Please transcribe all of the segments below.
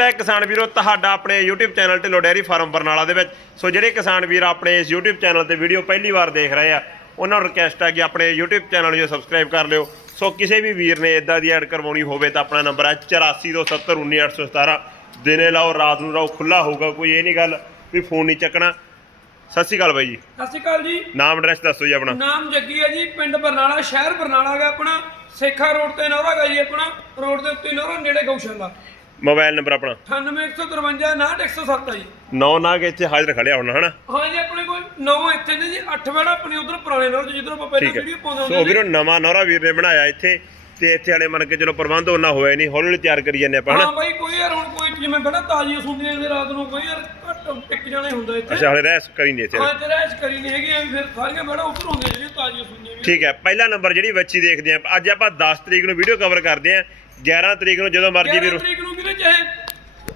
ਹੈ ਕਿਸਾਨ ਵੀਰੋ ਤੁਹਾਡਾ ਆਪਣੇ YouTube channel Dhillon dairy farm Barnala ਦੇ ਵਿੱਚ। ਸੋ ਜਿਹੜੇ ਕਿਸਾਨ ਵੀਰ ਆਪਣੇ ਇਸ YouTube ਚੈਨਲ ਤੇ ਵੀਡੀਓ ਪਹਿਲੀ ਵਾਰ ਦੇਖ ਰਹੇ ਆ ਉਹਨਾਂ ਨੂੰ ਰਿਕਵੈਸਟ ਹੈ ਕਿ ਆਪਣੇ YouTube ਚੈਨਲ ਨੂੰ ਸਬਸਕ੍ਰਾਈਬ ਕਰ ਲਿਓ। ਸੋ ਕਿਸੇ ਵੀ ਵੀਰ ਨੇ ਇਦਾਂ ਦੀ ਐਡ ਕਰਵਾਉਣੀ ਹੋਵੇ ਤਾਂ ਆਪਣਾ ਨੰਬਰ ਹੈ 8427191817 ਦਿਨੇ ਲਾਓ ਰਾਤ ਨੂੰ ਲਾਓ ਖੁੱਲਾ ਹੋਊਗਾ ਕੋਈ ਇਹ ਨਹੀਂ ਗੱਲ ਵੀ ਫੋਨ ਨਹੀਂ ਚੱਕਣਾ। ਸਤਿ ਸ਼੍ਰੀ ਅਕਾਲ ਬਾਈ ਜੀ। ਸਤਿ ਸ਼੍ਰੀ ਅਕਾਲ ਜੀ। ਨਾਮ ਐਡਰੈਸ ਦੱਸੋ ਜੀ ਆਪਣਾ। ਨਾਮ ਜੱਗੀ ਹੈ ਜੀ ਪਿੰਡ ਬਰਨਾਲਾ ਸ਼ਹਿਰ ਬਰਨਾਲਾ ਹੈਗਾ ਆਪਣਾ। ਸੇਖਾ ਰੋਡ ਤੇ ਨੌਰਾ ਗਾ ਜੀ ਆਪਣਾ। ਰੋਡ ਦੇ ਉੱਤੇ ਨੌਰਾ ਨੇੜੇ ਗਊਸ਼ਾਲਾ। ਮੋਬਾਈਲ ਨੰਬਰ ਆਪਣਾ। 98153 98107 ਜੀ। ਨੌ ਨਾਗ ਇੱਥੇ ਹਾਜ਼ਰ ਖੜਿਆ ਹੋਣਾ ਹਨਾ? ਹਾਂ ਜੀ ਆਪਣੇ ਕੋਲ 9 ਇੱਥੇ ਨੇ ਜੀ 8 ਬੈੜਾ ਆਪਣੀ ਉਧਰ ਪੁਰਾਣੇ ਨੌਰ ਜਿੱਧਰੋਂ ਆਪਾਂ ਪਹਿਲਾਂ ਠੀਕ ਹੈ। ਵੀਡੀਓ ਪਾਉਂਦੇ ਸੋ ਹੁੰਦੇ ਸੀ ਵੀਰੋ ਨਵਾਂ ਨੌਰਾ ਵੀਰ ਨੇ ਬਣਾਇਆ ਇੱਥੇ ਤੇ ਇੱਥੇ ਵਾਲੇ ਮੰਨ ਕੇ ਚਲੋ ਪ੍ਰਬੰਧ ਉਹਨਾਂ ਹੋਇਆ ਨਹੀਂ ਹੌਲੀ ਹੌਲੀ ਤਿਆਰ ਕਰੀ ਜਾਂਦੇ ਆਪਾਂ ਹਨਾ? ਹਾਂ ਬਾਈ ਕੋਈ ਯਾਰ ਹੁਣ ਕੋਈ ਜਿਵੇਂ ਬੜਾ ਤਾਜ਼ੀਆਂ ਸੁਣਦੀਆਂ ਨੇ ਰਾਤ ਨੂੰ ਕੋਈ ਯਾਰ ਘੱਟ ਇੱਕ ਜਾਣੇ ਹੁੰਦਾ ਇੱਥੇ। ਅੱਛਾ ਹਲੇ ਰਹਿਸ ਕਰੀ ਨਹੀਂ ਇੱਥੇ। ਹਾਂ ਤੇ ਰਹਿਸ਼ ਕਰੀ ਨਹੀਂ ਹੈਗੀ ਐਵੇਂ ਫਿਰ ਸਾਰੀਆਂ ਬੈੜਾ ਉੱਪਰ ਹੁੰਦੀਆਂ ਜਿਹੜੀਆਂ ਤਾਜ਼ੀਆਂ ਸੁਣਦੀਆਂ ਵੀ। ਠੀਕ ਹੈ ਪਹਿਲਾ ਨੰਬਰ ਜਿਹੜੀ ਬੱਚੀ ਦੇਖਦੇ ਆ ਅੱਜ ਆਪਾਂ 10 ਤਰੀਕ ਨੂੰ ਵੀਡੀਓ ਕਵਰ ਕਰਦੇ ਆ 11 ਤਰੀਕ ਨੂੰ ਜਦੋਂ ਮਰਜ਼ੀ 11 ਵੀਰ। ਤਰੀਕ ਨੂੰ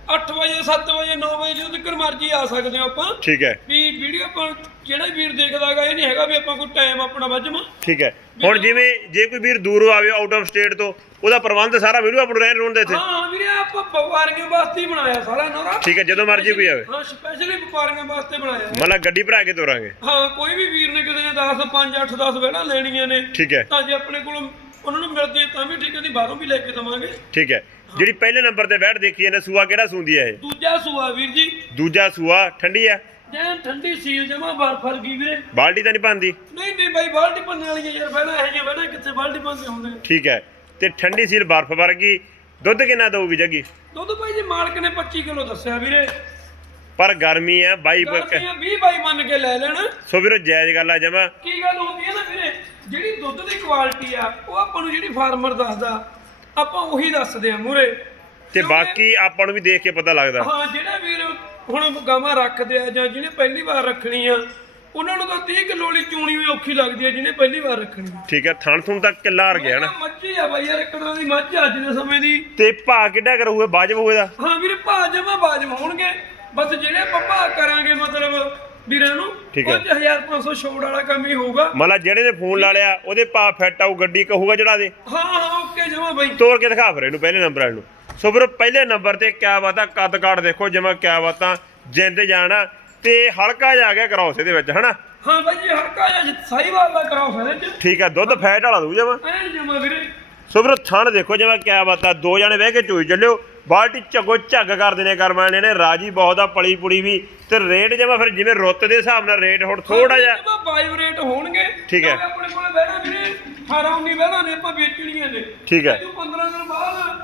8 ਵਜੇ 7 ਵਜੇ 9 ਵਜੇ ਜਦੋਂ ਤੱਕ ਮਰਜ਼ੀ ਆ ਸਕਦੇ ਹੋ ਆਪਾਂ। ਠੀਕ ਹੈ। ਵੀ ਵੀਡੀਓ ਆਪਾਂ ਜਿਹੜਾ ਵੀਰ ਦੇਖਦਾਗਾ ਇਹ ਨਹੀਂ ਹੈਗਾ ਵੀ ਆਪਾਂ ਕੋਈ ਟਾਈਮ ਆਪਣਾ ਵੱਜਮਾ ਠੀਕ ਹੈ। ਹੁਣ ਜਿਵੇਂ ਜੇ ਕੋਈ ਵੀਰ ਦੂਰੋਂ ਆਵੇ ਆਊਟ ਆਫ ਸਟੇਟ ਤੋਂ ਉਹਦਾ ਪ੍ਰਬੰਧ ਸਾਰਾ ਵੀਡੀਓ ਆਪ ਨੂੰ ਰਹਿਣ ਰੂਣ ਦੇ ਇੱਥੇ? ਹਾਂ ਵੀਰੇ ਆਪਾਂ ਵਪਾਰੀਆਂ ਵਾਸਤੇ ਹੀ ਬਣਾਇਆ ਸਾਰਾ ਨੋਰਾ। ਠੀਕ ਹੈ ਜਦੋਂ ਮਰਜ਼ੀ ਕੋਈ ਆਵੇ। ਹਾਂ ਸਪੈਸ਼ਲੀ ਵਪਾਰੀਆਂ ਵਾਸਤੇ ਬਣਾਇਆ। ਮਤਲਬ ਗੱਡੀ ਭਰਾ ਕੇ ਤੋਰਾਂਗੇ। ਹਾਂ ਕੋਈ ਵੀ ਵੀਰ ਨੇ ਕਿਸੇ ਨੇ 10 5 8 10 ਬਹਿਣਾ ਲੈਣੀਆਂ ਨੇ ਠੀਕ ਹੈ। ਤਾਂ ਜੇ ਆਪਣੇ ਕੋਲ ਉਹਨਾਂ ਨੂੰ ਮਿਲਦੀ ਤਾਂ ਵੀ ਠੀਕ ਹੈ ਨਹੀਂ ਬਾਹਰੋਂ ਵੀ ਲੈ ਕੇ ਦਵਾਂਗੇ। ਠੀਕ ਹੈ। ਜਿਹੜੀ ਪਹਿਲੇ ਨੰਬਰ ਤੇ ਬੈਠ ਦੇਖੀ ਇਹਨੇ ਸੂਆ ਕਿਹੜਾ ਸੂੰਦੀ ਹੈ ਇਹ? ਦੂਜਾ ਸੂਆ ਵੀਰ ਜੀ। ਦੂਜਾ ਸੂਆ ਠੰਡੀ ਆ? ਜੇ ਠੰਡੀ ਸੀਲ ਜਮਾ ਬਰਫ ਵਰਗੀ ਵੀਰੇ। ਬਾਲਟੀ ਤਾਂ ਨਹੀਂ ਪਾਉਂਦੀ ਨਹੀਂ ਨਹੀਂ ਬਾਈ ਬਾਲਟੀ ਪੰਨੇ ਵਾਲੀਆਂ ਯਾਰ ਬਹਿਣਾ ਇਹ ਜਿਹਾ ਬਹਿਣਾ ਕਿੱਥੇ ਬਾਲਟੀ ਪਾਉਂਦੇ ਹੁੰਦੇ ਠੀਕ ਹੈ। ਤੇ ਠੰਡੀ ਸੀਲ ਬਰਫ਼ ਵਰਗੀ ਦੁੱਧ ਕਿੰਨਾ ਦਊਗੀ ਜੱਗੀ? ਦੁੱਧ ਭਾਈ ਜੀ ਮਾਲਕ ਨੇ 25 ਕਿਲੋ ਦੱਸਿਆ ਵੀਰੇ। ਪਰ ਗਰਮੀ ਹੈ ਬਾਈ ਗਰਮੀਆਂ 20 ਬਾਈ ਮੰਨ ਕੇ ਲੈ ਲੈਣ। ਸੋ ਵੀਰੋ ਜਾਇਜ਼ ਗੱਲ ਆ ਜਮਾ। ਕੀ ਗੱਲ ਹੁੰਦੀ ਹੈ ਨਾ ਵੀਰੇ ਜਿਹੜੀ ਦੁੱਧ ਦੀ ਕੁਆਲਿਟੀ ਆ ਉਹ ਆਪਾਂ ਨੂੰ ਜਿਹੜੀ ਫਾਰਮਰ ਦੱਸਦਾ ਆਪਾਂ ਉਹੀ ਦੱਸਦੇ ਆ ਮੂਰੇ ਤੇ ਬਾਕੀ ਆਪਾਂ ਨੂੰ ਵੀ ਦੇਖ ਕੇ ਪਤਾ ਲੱਗਦਾ। ਹਾਂ ਜਿਹੜੇ ਵੀਰ ਹੁਣ ਗਾਵਾਂ ਰੱਖਦੇ ਆ ਜਾਂ ਜਿਹਨੇ ਪਹਿਲੀ ਵਾਰ ਰੱਖਣੀ ਆ ਉਹਨਾਂ ਨੂੰ ਤਾਂ 30 ਕਿਲੋ ਵਾਲੀ ਚੂਣੀ ਵੀ ਔਖੀ ਲੱਗਦੀ ਆ ਜਿਹਨੇ ਪਹਿਲੀ ਵਾਰ ਰੱਖਣੀ। ਠੀਕ ਹੈ ਥਣ ਥੁਣ ਤੱਕ ਕਿੱਲਾ ਹਰ ਗਿਆ ਨਾ। ਮੱਝੀ ਆ ਬਾਈ ਯਾਰ ਇੱਕ ਤਰ੍ਹਾਂ ਦੀ ਮੱਝ ਅੱਜ ਦੇ ਸਮੇਂ ਦੀ। ਤੇ ਭਾ ਕਿੱਡਾ ਕਰੂਗੇ ਬਾਜਬ ਹੋਏਦਾ ਹਾਂ ਵੀਰੇ ਭਾ ਜਮਾ ਬਾਜਮ ਹੋਣਗੇ। ਬਸ ਜਿਹੜੇ ਭਾ ਕਰਾਂਗੇ ਮਤਲਬ ਵੀਰਾਂ ਨੂੰ ਠੀਕ ਹੈ। ਉਹ 'ਚ 1500 ਛੋੜ ਵਾਲਾ ਕੰਮ ਹੀ ਹੋਊਗਾ। ਮਤਲਬ ਜਿਹੜੇ ਨੇ ਫੋਨ ਲਾ ਲਿਆ ਉਹਦੇ ਭਾ ਫਿੱਟ ਆਊ ਗੱਡੀ ਕਹੂਗਾ ਜਿਹੜਾ ਦੇ। ਹਾਂ ਹਾਂ ਓਕੇ ਜਮਾ ਬਾਈ। ਤੋੜ ਕੇ ਦਿਖਾ ਫਿਰ ਇਹਨੂੰ ਪਹਿਲੇ ਨੰਬਰ ਵਾਲੇ ਨੂੰ। ਸੋ ਵੀਰੋ ਪਹਿਲੇ ਨੰਬਰ ਤੇ ਕਿਆ ਬਾਤਾਂ ਕੱਦ ਕਾਠ ਦੇਖੋ ਜਮਾ ਕਿਆ ਬਾਤਾਂ ਜਿੰਦ ਜਾਣਾ ਤੇ ਹਲਕਾ ਜਾ ਗਿਆ ਕਰਾਉਸ ਇਹਦੇ ਵਿੱਚ ਹਨਾ? ਹਾਂ ਬਾਈ ਜੀ ਹਲਕਾ ਜਿਹਾ ਸਾਈਵਾਲ ਦਾ ਕਰਾਓ ਸਾਰੇ ਚ ਠੀਕ ਹੈ ਦੁੱਧ ਫੈਟ ਵਾਲਾ ਦੂ ਜਮਾ। ਐਨ ਜਮਾ ਵੀਰੇ। ਸੋ ਵੀਰੋ ਥਣ ਦੇਖੋ ਜਿਵੇਂ ਕਿਆ ਬਾਤਾਂ ਦੋ ਜਣੇ ਬਹਿ ਕੇ ਚੋਈ ਚੱਲਿਓ ਬਾਲਟੀ ਝੱਗੋ ਝੱਗ ਕਰ ਦੇਣੇ ਕਰਮਾਣੇ ਨੇ ਰਾਜੀ ਬਹੁਤ ਆ ਪਲੀ ਪੁੜੀ ਵੀ ਤੇ ਰੇਟ ਜਿਵੇਂ ਫਿਰ ਜਿਵੇਂ ਰੁੱਤ ਦੇ ਹਿਸਾਬ ਨਾਲ ਰੇਟ ਹੁਣ ਥੋੜਾ ਜਿਹਾ। ਜਮਾ ਵਾਈਬ੍ਰੇਟ ਹੋਣਗੇ। ਠੀਕ ਹੈ। ਆਪਣੇ ਕੋਲ ਬਹਿਣਾ ਵੀਰੇ 18 19 ਬਹਿਣਾ ਨੇ ਆਪਾਂ ਵੇਚਣੀਆਂ ਨੇ। ਠੀਕ ਹੈ। ਤੇ ਜੋ 15 ਦਿਨ ਬਾਅਦ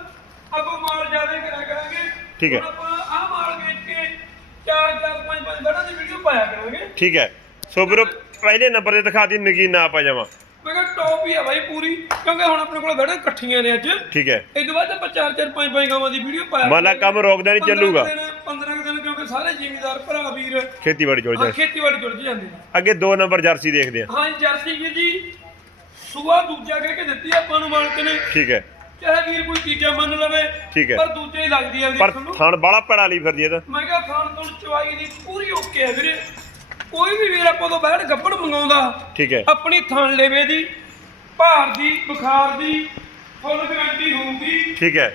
ਆਪਾਂ ਮਾਲ ਜ਼ਿਆਦਾ ਕਰਿਆ ਕਰਾਂਗੇ। ਠੀਕ ਹੈ। ਹੁਣ ਆਪਾਂ ਆਹ ਮਾਲ ਵੇਚ ਕੇ 4 4 5 5 ਬਹਿਣਾ ਦੀ ਵੀਡੀਓ ਪਾਇਆ ਕਰਾਂਗੇ। ਠੀਕ ਹੈ। ਸੋ ਵੀਰੋ ਪਹਿਲੇ ਨੰਬਰ ਤੇ ਦਿਖਾ ਦੀ ਨਗੀਨਾ ਆਪਾਂ ਜਾਵਾਂ ਮੈਂ ਕਿਹਾ ਟੌਪ ਹੀ ਆ ਬਾਈ ਪੂਰੀ। ਕਿਉਂਕਿ ਹੁਣ ਆਪਣੇ ਕੋਲ ਬਹਿਣਾ ਇਕੱਠੀਆਂ ਨੇ ਅੱਜ। ਠੀਕ ਹੈ। ਇਹ ਤੋਂ ਬਾਅਦ ਆਪਾਂ 4 4 5 5 ਗਾਵਾਂ ਦੀ ਵੀਡੀਓ ਪਾਇਆ ਮਾਲਾ ਕੰਮ ਰੋਕਦਾ ਨਹੀਂ ਚੱਲੂਗਾ। 15 ਦਿਨ ਕਿਉਂਕਿ ਸਾਰੇ ਜ਼ਿਮੀਦਾਰ ਭਰਾ ਵੀਰ ਖੇਤੀਬਾੜੀ ਜੁੜ ਹਾਂ ਜਾ ਖੇਤੀਬਾੜੀ ਜੁੜ ਜਾਂਦੇ ਅੱਗੇ ਦੋ ਨੰਬਰ ਜਰਸੀ ਦੇਖਦੇ ਆ ਹਾਂ ਜਰਸੀ ਵੀਰ ਜੀ ਸੂਆ ਦੂਜਾ ਕਹਿ ਕੇ ਦਿੱਤੀ ਆਪਾਂ ਨੂੰ ਮਾਲਕ ਨੇ। ਠੀਕ ਹੈ। ਚਾਹੇ ਵੀਰ ਕੋਈ ਤੀਜਾ ਮੰਨ ਲਵੇ ਠੀਕ ਹੈ। ਪਰ ਦੂਜੇ ਹੀ ਲੱਗਦੀ ਆ ਪਰ ਥਣ ਬਾਲਾ ਪੜਾ ਲਈ ਫਿਰਦੀ ਇਹਦਾ ਮੈਂ ਕਿਹਾ ਖਾਣ ਤੋਂ ਚਵਾਈ ਦੀ ਪੂਰੀ ਓਕੇ ਆ ਵੀਰੇ। ਕੋਈ ਵੀ ਵੀਰ ਆਪਾਂ ਤੋਂ ਬੈਠ ਗੱਪੜ ਮੰਗਾਉਂਦਾ ਠੀਕ ਹੈ। ਆਪਣੀ ਥਣ ਲੇਵੇ ਦੀ ਭਾਰ ਦੀ ਬੁਖਾਰ ਦੀ ਫੁੱਲ ਗਾਰੰਟੀ ਹੋਊਗੀ। ਠੀਕ ਹੈ।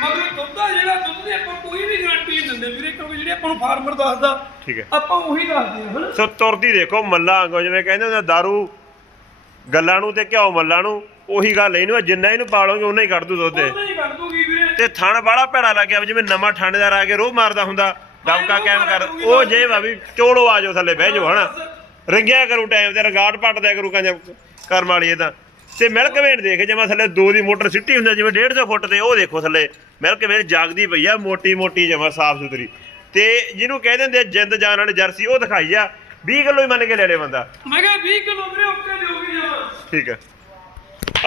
ਮਤਲਬ ਦੁੱਧ ਦਾ ਜਿਹੜਾ ਦੁੱਧ ਦੀ ਆਪਾਂ ਕੋਈ ਵੀ ਗਾਰੰਟੀ ਨਹੀਂ ਦਿੰਦੇ ਵੀਰੇ ਕਿਉਂਕਿ ਜਿਹੜੇ ਆਪਾਂ ਨੂੰ ਫਾਰਮਰ ਦੱਸਦਾ ਠੀਕ ਹੈ। ਆਪਾਂ ਉਹੀ ਦੱਸਦੇ ਹਾਂ ਹਨਾ? ਸੋ ਤੁਰਦੀ ਦੇਖੋ ਮੱਲਾ ਵਾਂਗੂ ਜਿਵੇਂ ਕਹਿੰਦੇ ਹੁੰਦੇ ਦਾਰੂ ਗੱਲਾਂ ਨੂੰ ਤੇ ਘਿਓ ਮੱਲਾਂ ਨੂੰ ਉਹੀ ਗੱਲ ਇਹਨੂੰ ਜਿੰਨਾ ਇਹਨੂੰ ਪਾਲੋਗੇ ਉਨਾ ਹੀ ਕੱਢ ਦੂ ਦੁੱਧ ਤੇ ਥਣ ਬਾਲਾ ਭੈੜਾ ਲੱਗਿਆ ਜਿਵੇਂ ਨਵਾਂ ਠੰਡੇਦਾਰ ਆ ਕੇ ਰੋਹ ਮਾਰਦਾ ਹੁੰਦਾ। ਦਬਕਾ ਕਾਇਮ ਕਰ। ਉਹ ਜੇ ਵਾ ਵੀ ਚੋਲੋ ਆ ਜਾਓ ਥੱਲੇ ਬਹਿ ਜਾਓ ਹਨਾ? ਰੰਗਿਆ ਕਰੂ ਟਾਈਮ ਤੇ ਰਗਾਟ ਪੱਟ ਦਿਆ ਕਰੂ ਕੰਜ ਕਰਮ ਵਾਲੀ ਇਹ ਤਾਂ ਮਿਲਕ ਵੇਣ ਦੇਖ ਜਿਵੇਂ ਥੱਲੇ ਦੋ ਦੀ ਮੋਟਰ ਸਿੱਟੀ ਹੁੰਦਾ ਜਿਵੇਂ 150 ਫੁੱਟ ਤੇ ਉਹ ਦੇਖੋ ਥੱਲੇ ਮਿਲਕ ਵੇਣ ਜਾਗਦੀ ਪਈ ਆ ਮੋਟੀ ਮੋਟੀ ਜਮਾ ਸਾਫ਼ ਸੁਥਰੀ। ਤੇ ਜਿਹਨੂੰ ਕਹਿ ਦਿੰਦੇ ਆ ਜਿੰਦ ਜਾਨ ਵਾਲੀ ਜਰਸੀ ਉਹ ਦਿਖਾਈ ਆ 20 ਕਿਲੋ ਹੀ ਮੰਨ ਕੇ ਲੈ ਲੈ ਬੰਦਾ। ਮੈਂ ਕਿਹਾ 20 ਕਿਲੋ ਵੀਰੇ ਓਕੇ ਦਿਓਗੀ ਜਮਾ ਠੀਕ ਹੈ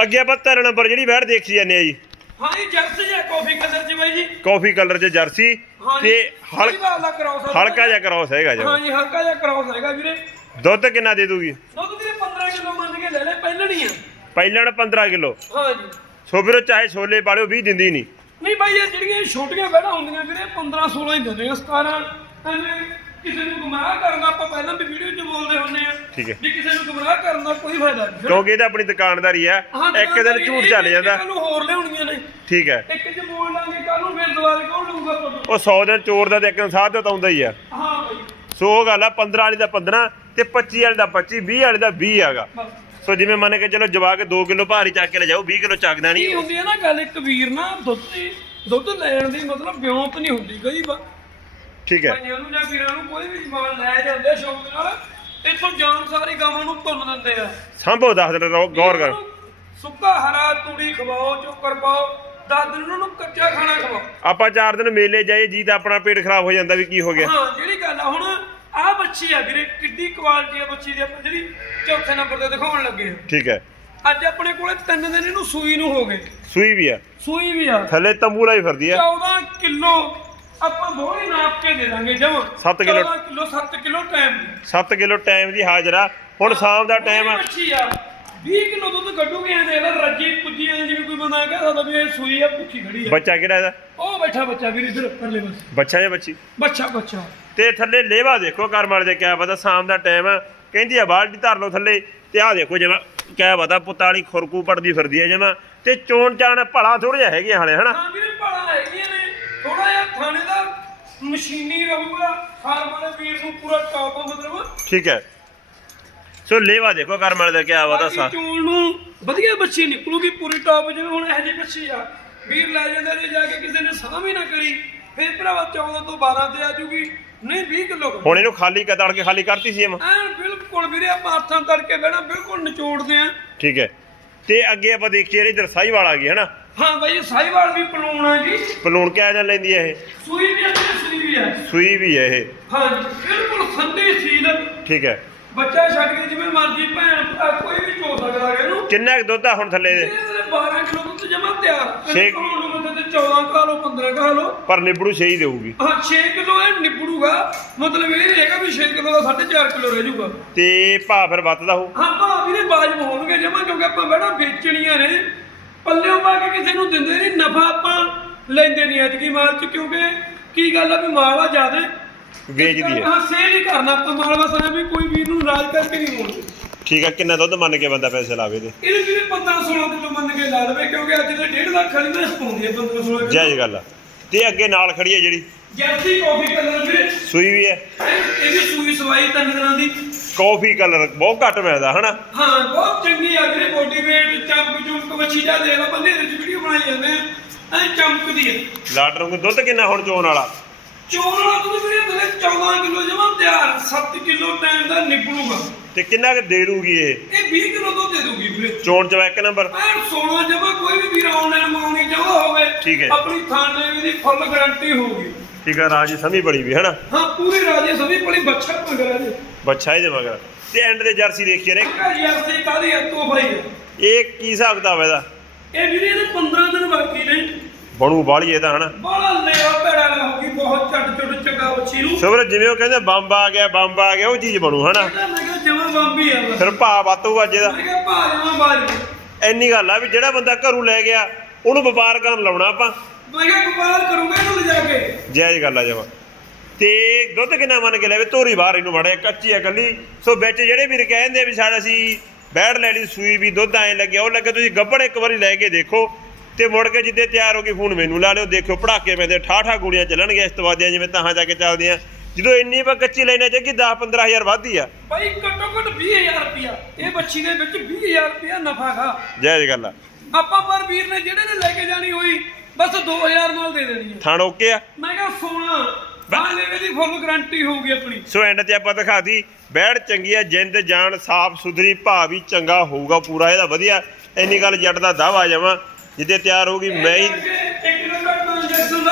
ਅੱਗੇ ਆਪਾਂ ਤਿੰਨ ਨੰਬਰ ਜਿਹੜੀ ਵੈੜ ਦੇਖੀ ਜਾਂਦੇ ਆ ਜੀ। ਹਾਂ ਜੀ ਜਰਸੀ ਜਾਂ ਕਾਫੀ ਕਲਰ ਚ ਬਾਈ ਜੀ। ਕਾਫੀ ਕਲਰ 'ਚ ਜਰਸੀ ਹਾਂ ਜੀ ਤੇ ਹਲ- ਕਰਾਉਸ ਹਲਕਾ ਜਿਹਾ ਕਰਾਉਸ ਹੈਗਾ ਜੀ। ਹਾਂ ਜੀ ਹਲਕਾ ਜਿਹਾ ਕਰਾਉਸ ਹੈਗਾ ਵੀਰੇ। ਦੁੱਧ ਕਿੰਨਾ ਦੇ ਦੂਗੀ? ਦੁੱਧ ਵੀਰੇ 15 ਕਿਲੋ ਮੰਨ ਕੇ ਲੈ ਲੈ ਪਹਿਲਣੀ ਆ। ਪਹਿਲਣ 15 ਕਿਲੋ। ਹਾਂ ਜੀ। ਸੋ ਵੀਰੋ ਚਾਹੇ ਛੋਲੇ ਪਾਲਿਓ 20 ਦਿੰਦੀ ਨਹੀਂ। ਨਹੀਂ ਬਾਈ ਇਹ ਜਿਹੜੀਆਂ ਛੋਟੀਆਂ ਬੈੜਾਂ ਹੁੰਦੀਆਂ ਵੀਰੇ 15 16 ਹੀ ਦਿੰਦੇ ਆ 17 ਐਵੇਂ ਕਿਸੇ ਨੂੰ ਗੁੰਮਰਾਹ ਕਰਨ ਦਾ ਆਪਾਂ ਪਹਿਲਾਂ ਵੀ ਵੀਡੀਓ 'ਚ ਬੋਲਦੇ ਹੁੰਦੇ ਆ ਠੀਕ ਹੈ। ਵੀ ਕਿਸੇ ਨੂੰ ਗੁੰਮਰਾਹ ਕਰਨ ਦਾ ਕੋਈ ਫਾਇਦਾ ਨਹੀਂ। ਕਿਉਂਕਿ ਇਹ ਤਾਂ ਆਪਣੀ ਦੁਕਾਨਦਾਰੀ ਆ। ਹਾਂ, ਇੱਕ ਦਿਨ ਝੂਠ ਚੱਲ ਜਾਂਦਾ। ਕੱਲ ਨੂੰ ਹੋਰ ਲਿਆਉਣੀਆਂ ਨੇ। ਠੀਕ ਹੈ। ਇੱਕ ਚ ਬੋਲ ਲਾਂਗੇ ਕੱਲ ਨੂੰ ਫਿਰ ਦੁਬਾਰੇ ਕੌਣ ਲਊਗਾ ਆਪਾਂ ਤੋਂ? ਉਹ 100 ਦਿਨ ਚੋਰ ਦਾ ਤੇ ਇੱਕ ਦਿਨ ਸਾਧ ਦਾ ਤਾਂ ਆਉਂਦਾ ਹੀ ਆ। ਹਾਂ ਬਾਈ। ਸੋ ਉਹ ਗੱਲ ਆ 15 ਵਾਲੀ ਦਾ 15 ਤੇ 25 ਵਾਲੀ ਦਾ 25 20 ਵਾਲੀ ਦਾ 20 ਹੈਗਾ। ਬਸ। ਸੋ ਜਿਵੇਂ ਮੰਨ ਕੇ ਚਲੋ ਜਵਾ ਕੇ 2 ਕਿਲੋ ਭਾਰੀ ਚੱਕ ਕੇ ਲੈ ਜਾਓ 20 ਕਿਲੋ ਚੱਕਦਾ ਕੀ ਨਹੀਂ ਹੁੰਦੀ ਹੈ ਨਾ ਗੱਲ ਇੱਕ ਵੀਰ ਨਾ ਦੁੱਧ ਦੀ ਦੁੱਧ ਲੈਣ ਦੀ ਮਤਲਬ ਵਿਉਂਤ ਨਹੀਂ ਹੁੰਦੀ ਕਈ ਵਾਰ। ਠੀਕ ਹੈ। ਭਾਈਆਂ ਨੂੰ ਜਾਂ ਵੀਰਾਂ ਨੂੰ ਕੋਈ ਵੀ ਮਾਲ ਲੈ ਜਾਂਦੇ ਆ ਸ਼ੌਕ ਨਾਲ ਇੱਥੋਂ ਜਾਣ ਸਾਰੀ ਗਾਵਾਂ ਨੂੰ ਤੁੰਨ ਦਿੰਦੇ ਆ। ਸੰਭੋ ਦੱਸ ਦੇ ਗੌਰ ਕਰ। ਸੁੱਕਾ ਹਰਾ ਤੂੜੀ ਖਵਾਓ ਚੋਕਰ ਪਾਓ ਦਸ ਦਿਨ ਉਹਨਾਂ ਨੂੰ ਕੱਚਾ ਖਾਣਾ ਖਵਾਓ। ਆਪਾਂ 4 ਦਿਨ ਮੇਲੇ ਜਾਈਏ ਜੀ ਤਾਂ ਆਪਣਾ ਪੇਟ ਖਰਾਬ ਹੋ ਜਾਂਦਾ ਵੀ ਕੀ ਹੋ ਗਿਆ। ਹਾਂ ਜਿਹੜੀ ਗੱਲ ਆ ਹੁਣ ਆਹ ਬੱਚੀ ਆ ਵੀਰੇ ਕਿੱਡੀ ਕੁਆਲਿਟੀ ਆ ਬੱਚੀ ਦੀ ਆਪਾਂ ਜਿਹੜੀ ਚੌਥੇ ਨੰਬਰ ਤੇ ਦਿਖਾਉਣ ਲੱਗੇ ਆ। ਠੀਕ ਹੈ। ਅੱਜ ਆਪਣੇ ਕੋਲੇ ਤਿੰਨ ਦਿਨ ਇਹਨੂੰ ਸੂਈ ਨੂੰ ਹੋ ਗਏ। ਸੂਈ ਵੀ ਆ। ਸੂਈ ਵੀ ਆ। ਥੱਲੇ ਤੰਬੂਲਾ ਹੀ ਫਿਰਦੀ ਆ। 14 ਕਿਲੋ ਆਪਾਂ ਬੋਲੀ ਨਾਪ ਕੇ ਦੇ ਦਾਂਗੇ ਜਮ। ਸੱਤ kilo. 14 kilo 7 kilo time 7 kilo time ਦੀ ਹਾਜ਼ਰਾ ਹੁਣ ਸ਼ਾਮ ਦਾ ਟਾਈਮ ਆ। ਬੱਚੀ ਆ। 20 ਕਿਲੋ ਦੁੱਧ ਕੱਢੂਗੇ ਐ ਦੇਖ ਲੈ ਰੱਜੀ ਪੁੱਜੀ ਜਿਵੇਂ ਕੋਈ ਬੰਦਾ ਕਹਿ ਸਕਦਾ ਵੀ ਇਹ ਸੂਈ ਆ ਭੁੱਖੀ ਖੜੀ ਆ। ਬੱਚਾ ਕਿਹੜਾ ਇਹਦਾ? ਉਹ ਬੈਠਾ ਬੱਚਾ ਵੀਰ ਇਧਰ ਪਰਲੇ ਬਸ ਬੱਚਾ ਜਾਂ ਬੱਚੀ? ਬੱਚਾ ਬੱਚਾ। ਤੇ ਥੱਲੇ ਲੇਵਾ ਦੇਖੋ ਕਰ ਮਾਰ ਦੇ ਕਿਆ ਪਤਾ ਸ਼ਾਮ ਦਾ ਟਾਈਮ ਆ। ਕਹਿੰਦੀ ਆ ਬਾਲਟੀ ਧਰ ਲਓ ਥੱਲੇ। ਤੇ ਆ ਦੇਖੋ ਜਿਵੇਂ ਕਿਆ ਪਤਾ ਪੁੱਤਾਲੀ ਖੁਰਕੂ ਪੜਦੀ ਫਿਰਦੀ ਆ ਜਿਵੇਂ ਤੇ ਚੋਣ ਚਾਣ ਭਲਾ ਥੋੜਾ ਜਿਹਾ ਹੈਗੇ ਹਾਲੇ ਹਨਾ? ਹਾਂ ਵੀਰੇ ਭਾਲਾ ਹੈਗੀਆਂ ਨੇ। ਥੋੜਾ ਜਿਹਾ ਥਾਣੇ ਮਸ਼ੀਨੀ ਰਹੂਗਾ ਵਾਲੇ ਵੀਰ ਨੂੰ ਪੂਰਾ ਟੌਪ ਮਤਲਬ। ਠੀਕ ਹੈ। ਸੋ ਲੇਵਾ ਦੇਖੋ ਕਰ ਮਾਰ ਦੇ ਪਤਾ ਬਾਕੀ ਸਾ। ਚੋਣ ਨੂੰ ਵਧੀਆ ਬੱਚੀ ਨਿਕਲੂਗੀ ਪੂਰੀ ਟੌਪ ਜਿਵੇਂ ਹੁਣ ਇਹ ਜਿਹੀ ਬੱਚੀ ਆ। ਵੀਰ ਲੈ ਜਾਂਦੇ ਨੇ ਜਾ ਕੇ ਕਿਸੇ ਨੇ ਸਾਹ ਵੀ ਨਾ ਕਰੀ ਫਿਰ ਭਰਾਵਾ 14 ਤੋਂ 12 ਤੇ ਆ ਜੂਗੀ। ਨਹੀਂ 20 ਕਿਲੋ ਹੁਣ ਇਹਨੂੰ ਖਾਲੀ ਕਤੜ ਕੇ ਖਾਲੀ ਕਰਤੀ ਸੀ ਇਹ ਐਨ ਬਿਲਕੁਲ ਵੀਰੇ ਆਪਾਂ ਹੱਥਾਂ ਤੜਕੇ ਬਹਿਣਾ ਬਿਲਕੁਲ ਨਿਚੋੜਦੇ ਆ। ਠੀਕ ਹੈ। ਤੇ ਅੱਗੇ ਆਪਾਂ ਦੇਖੀਏ ਇਧਰ ਸਾਈਵਾਲ ਆ ਗਈ ਹਨਾ ਹਾਂ ਬਾਈ ਸਾਈਵਾਲ ਵੀ ਪਲੂਣਾ ਜੀ। ਪਲੂਣ ਕਿਆ ਜਾਂ ਲੈਂਦੀ ਹੈ ਇਹ? ਸੂਈ ਵੀ ਤੇ ਸੂਈ ਵੀ ਆ ਸੂਈ ਵੀ ਹੈ ਇਹ। ਹਾਂ ਬਿਲਕੁਲ ਸੰਦੀ ਸੀਲ। ਠੀਕ ਹੈ। ਬੱਚਾ ਛੱਡ ਕੇ ਜਿਵੇਂ ਮਰਜ਼ੀ ਭੈਣ ਭਰਾ ਕੋਈ ਵੀ ਚੋ ਸਕਦਾ ਹੈ ਇਹਨੂੰ। ਕਿੰਨਾ ਕੁ ਦੁੱਧ ਆ ਹੁਣ ਥੱਲੇ ਦੇ ਇਹਦੇ 12 ਕਿਲੋ ਦੁੱਧ ਜਮਾ ਤਿਆਰ। ਛੇ- ਇਹ ਨੂੰ ਮਤਲਬ ਤੇ 14 ਖਾ ਲਓ 15 ਖਾ ਲਓ। ਪਰ ਨਿਬੜੂ ਸਹੀ ਦੇਊਗੀ। ਹਾਂ 6 ਕਿਲੋ ਇਹ ਨਿਪੜੂਗਾ ਮਤਲਬ ਇਹ ਨਹੀਂ ਹੈਗਾ ਵੀ 6 ਕਿਲੋ ਦਾ 4.5 ਕਿਲੋ ਰਹਿ ਜਾਊਗਾ। ਤੇ ਭਾ ਫਿਰ ਵੱਧਦਾ ਹੋ ਹਾਂ ਭਾਵੇਂ ਨੇ ਬਾਜ ਹੋਣਗੇ ਜਮਾ ਕਿਉਂਕਿ ਆਪਾਂ ਬੜਾ ਵੇਚਣੀਆਂ ਨੇ। ਪੱਲਿਓਂ ਪਾ ਕੇ ਕਿਸੇ ਨੂੰ ਦਿੰਦੇ ਨਹੀਂ ਨਫਾ ਆਪਾਂ ਲੈਂਦੇ ਨਹੀਂ ਐਤਕੀ ਮਾਲ ਚ ਕਿਉਂਕਿ ਕੀ ਗੱਲ ਆ ਵੀ ਮਾਲ ਆ ਜ਼ਿਆਦੇ। ਵੇਚਦੀ ਹੈ ਹਾਂ ਸੇਲ ਹੀ ਕਰਨਾ ਆਪਾਂ ਮਾਲ ਐਂ ਵੀ ਕੋਈ ਵੀਰ ਨੂੰ ਰਾਜ ਕਰਕੇ ਨਹੀਂ ਮੋੜਦੇ ਠੀਕ ਹੈ ਕਿੰਨਾ ਦੁੱਧ ਮੰਨ ਕੇ ਬੰਦਾ ਪੈਸੇ ਲਾਵੇ ਦੇ ਇਹਦੇ ਵੀ 15 16 ਕਿਲੋ ਮੰਨ ਕੇ ਲਾ ਲਵੇ ਕਿਉਂਕਿ ਅੱਜ ਦੇ 1.5 ਲੱਖ ਵਾਲੀ ਮੈਂ ਪਾਉਂਦੀ ਹੈ 15 16 ਕਿਲੋ। ਜਾਇਜ਼ ਗੱਲ ਆ। ਤੇ ਅੱਗੇ ਨਾਲ ਖੜੀ ਹੈ ਜਿਹੜੀ? ਜੈਸੀ ਕਾਫੀ ਕਲਰ ਵੀਰੇ ਸੂਈ ਵੀ ਹੈ ਇਹ ਇਹ ਵੀ ਸੂਈ ਸਵਾਈ ਤਿੰਨ ਦਿਨਾਂ ਦੀ। ਕਾਫੀ ਕਲਰ ਬਹੁਤ ਘੱਟ ਮਿਲਦਾ ਹਨਾ? ਹਾਂ ਬਹੁਤ ਚੰਗੀ ਆ ਵੀਰੇ ਬੋਡੀ ਵੇਟ ਵੱਛੀ ਜਾ ਦੇਖ ਲਾ ਬੰਦੇ ਦੇ ਵੀਡੀਓ ਬਣਾਈ ਜਾਂਦੇ ਆ। ਐ ਚਮਕਦੀ ਹੈ ਲਾਟਰ ਨੂੰ ਦੁੱਧ ਕਿੰਨਾ ਹੁਣ ਚੋਣ ਵਾਲਾ? ਚੋਣ ਵਾਲਾ ਦੁੱਧ ਵੀਰੇ ਥਲੇ 14 ਕਿਲੋ ਜਮਾ ਤਿਆਰ 7 ਕਿਲੋ ਟਾਈਮ ਦਾ ਨਿਕਲੂਗਾ ਤੇ ਕਿੰਨਾ ਕੁ ਦੇ ਦੂਗੀ ਇਹ? ਇਹ 20 ਕਿਲੋ ਦੁੱਧ ਦੇ ਦੂਗੀ ਵੀਰੇ। ਚੋਣ ਚ ਇੱਕ ਨੰਬਰ ਐ 16 ਜਮਾ ਕੋਈ ਵੀ ਵੀਰ ਆਨਲਾਈਨ ਮੰਗਾਉਣੀ ਚਾਹੁੰਦਾ ਹੋਵੇ ਠੀਕ ਹੈ। ਆਪਣੀ ਥਾਣੇ ਦੀ ਫੁੱਲ ਗਾਰੰਟੀ ਹੋਊਗੀ। ਠੀਕ ਆ ਰਾਜੀ ਸਮੀ ਬੜੀ ਵੀ ਹਨਾ ਹਾਂ ਪੂਰੀ ਰਾਜੇ ਸਭੀ ਬੜੀ ਬੱਚਾ ਮੰਗਰਾ ਜੀ। ਬੱਚਾ ਇਹਦੇ ਮਗਰ। ਤੇ ਐਂਡ ਦੇ ਜਰਸੀ ਦੇਖੀਏ ਨੇ। ਕਾ ਯਾਰ ਸੇ ਕਾਦੀ ਹੈ ਤੋ ਭਾਈ ਇਹ ਕੀ ਹਿਸਾਬ ਕਿਤਾਬ ਇਹਦਾ? ਇਹ ਵੀਰੇ ਇਹਦੇ 15 ਦਿਨ ਬਾਕੀ ਨੇ। ਬਣੂ ਬਾਲੀ ਇਹਦਾ ਹਨਾ? ਬਾਲਾ ਲੈਵਾ ਭੈੜਾ ਨਾ ਹੋਗੀ ਬਹੁਤ ਛੱਡ ਛੁੱਟ ਚੰਗਾ ਬੱਚੀ ਨੂੰ। ਸਬਰ ਜਿਵੇਂ ਉਹ ਕਹਿੰਦੇ ਬੰਬ ਆ ਗਿਆ ਬੰਬ ਆ ਗਿਆ ਉਹ ਚੀਜ਼ ਬਣੂ ਹਨਾ? ਮੈਂ ਕਿਹਾ ਜਮਾ ਬੰਬੀ ਆ ਬਸ। ਫਿਰ ਭਾ ਬਾਤੂ ਅੱਜ ਇਹਦਾ। ਮੈਂ ਕਿਹਾ ਭਾ ਜਮਾ ਬਾਜ ਇੰਨੀ ਗੱਲ ਆ ਵੀ ਜਿਹੜਾ ਬੰਦਾ ਘਰੋਂ ਲੈ ਗਿਆ ਉਹਨੂੰ ਵਪਾਰ ਕਰਨ ਲਾਉਣਾ ਆਪਾਂ। ਮੈਂ ਕਿਹਾ ਵਪਾਰ ਕਰੂੰਗਾ ਇਹਨੂੰ ਲਿਜਾ ਕੇ। ਜਾਇਜ਼ ਗੱਲ ਆ ਜਮਾ। ਤੇ ਦੁੱਧ ਕਿੰਨਾ ਮੰਨ ਕੇ ਲੈਵੇ ਤੋਰੀ ਬਾਹਰ ਇਹਨੂੰ ਵੜਿਆ ਕੱਚੀ ਆ ਕੱਲੀ ਸੋ ਵਿੱਚ ਜਿਹੜੇ ਵੀਰ ਕਹਿੰਦੇ ਆ ਵੀ ਸਾਡਾ ਅਸੀਂ ਬੈੜ ਲੈ ਲਈ ਸੂਈ ਵੀ ਦੁੱਧ ਐਂ ਲੱਗਿਆ ਉਹ ਲੱਗੇ ਤੁਸੀਂ ਗੱਬੜ ਇੱਕ ਵਾਰੀ ਲੈ ਕੇ ਦੇਖੋ ਤੇ ਮੁੜ ਕੇ ਜਿੱਦੇ ਤਿਆਰ ਹੋ ਗਈ ਫੋਨ ਮੈਨੂੰ ਲਾ ਲਿਓ ਦੇਖਿਓ ਪੜਾਕੇ ਪੈਂਦੇ ਠਾਠਾ ਗੋਲੀਆਂ ਚੱਲਣਗੀਆਂ ਇਸ ਤੋਂ ਜਿਵੇਂ ਤਾਹਾਂ ਜਾ ਕੇ ਚੱਲਦੀਆਂ। ਜਦੋਂ ਇੰਨੀ ਪਾ ਕੱਚੀ ਲੈਣਾ ਚਾਹੀਦੀ 10 15000 ਵੱਧਦੀ ਆ। ਭਾਈ ਘੱਟੋ ਘੱਟ 20000 ਰੁਪਿਆ ਇਹ ਬੱਚੀ ਦੇ ਵਿੱਚ 20000 ਰੁਪਿਆ ਨਫਾ ਖਾ। ਜਾਇਜ਼ ਗੱਲ ਆ। ਆਪਾਂ ਪਰ ਵੀਰ ਨੇ ਜਿਹੜੇ ਨੇ ਲੈ ਕੇ ਜਾਣੀ ਹੋਈ ਬਸ 2000 ਨਾਲ ਦੇ ਦੇਣੀ ਹੈ ਥਣ ਓਕੇ ਆ? ਮੈਂ ਕਿਹਾ ਸੋਨਾ ਬਾਹਰ ਦੀ ਫੁੱਲ ਗਾਰੰਟੀ ਹੋਊਗੀ ਆਪਣੀ। ਸੋ ਐਂਡ ਤੇ ਆਪਾਂ ਦਿਖਾਤੀ ਬੈੜ ਚੰਗੀ ਆ ਜਿੰਦ ਜਾਨ ਸਾਫ਼ ਸੁਥਰੀ ਭਾ ਵੀ ਚੰਗਾ ਹੋਊਗਾ ਪੂਰਾ। ਇਹਦਾ ਵਧੀਆ ਇੰਨੀ ਗੱਲ ਜੱਟ ਦਾ ਦਾਵਾ ਜਾਵਾਂ ਜਿੱਦੇ ਤਿਆਰ ਮੈਂ ਹੀ ਇੱਕ ਨੰਬਰ ਟ੍ਰਾਂਜੈਕਸ਼ਨ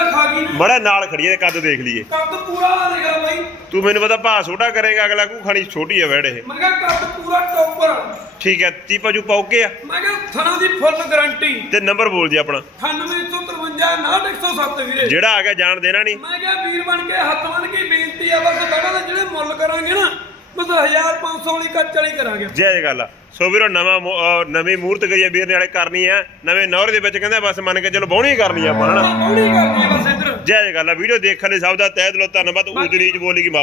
ਦਾ ਖਾ ਗਈ। ਨੇ ਮੜਾ ਨਾਲ ਖੜੀ ਇਹਦੇ ਕੱਦ ਦੇਖ ਲਈਏ। ਕੱਦ ਪੂਰਾ ਦੇਗਾ ਬਾਈ। ਤੂੰ ਮੈਨੂੰ ਪਤਾ ਭਾ ਛੋਟਾ ਕਰੇਗਾ ਅਗਲਾ ਕੂ ਖਾਣੀ ਛੋਟੀ ਬੈੜ ਇਹ। ਮੈਂ ਕਿਹਾ ਕੱਦ ਪੂਰਾ ਟੌਪਰ। ਠੀਕ ਹੈ ਤੀਪਾ ਜੂ ਪਾਉਕੇ ਆ। ਮੈਂ ਕਿਹਾ ਥਣਾ ਦੀ ਫੁੱਲ ਗਾਰੰਟੀ। ਤੇ ਨੰਬਰ ਬੋਲ ਜੀ ਆਪਣਾ। 9853 90107 ਵੀਰੇ। ਜਿਹੜਾ ਆ ਗਿਆ ਜਾਣ ਦੇਣਾ ਨਹੀਂ। ਮੈਂ ਕਿਹਾ ਵੀਰ ਬਣ ਕੇ ਹੱਥ ਬਣ ਕੇ ਬੇਨਤੀ ਆ ਬਸ ਦਾ ਜਿਹੜੇ ਮੁੱਲ ਕਰਾਂਗੇ ਨਾ। ਬਸ 1500 ਵਾਲੀ ਕਰਾਂਗੇ ਜੈ ਜੈ ਗੱਲ ਆ ਸੋ ਵੀਰੋ ਨਵਾਂ ਮੂ- ਅਹ ਨਵੀਂ ਮੂਰਤ ਕਰੀਏ ਵੀਰ ਨੇ ਵਾਲੇ ਕਰਨੀ ਆ ਨਵੇਂ ਨੌਰ ਦੇ ਵਿੱਚ ਕਹਿੰਦਾ ਬਸ ਮੰਨ ਕੇ ਚਲੋ ਬੌਣੀ ਕਰਨੀ ਆ ਆਪਾਂ ਹਨਾ? ਕਰਨੀ ਬਸ ਇੱਧਰ। ਜੈ ਜੈ ਗੱਲ ਆ ਵੀਡੀਓ ਦੇਖਣ ਲਈ ਸਭ ਦਾ ਤਹਿ ਦਿਲੋਂ ਧੰਨਵਾਦ। ਉਜਰੀਜ ਬੋਲੀ ਕੀ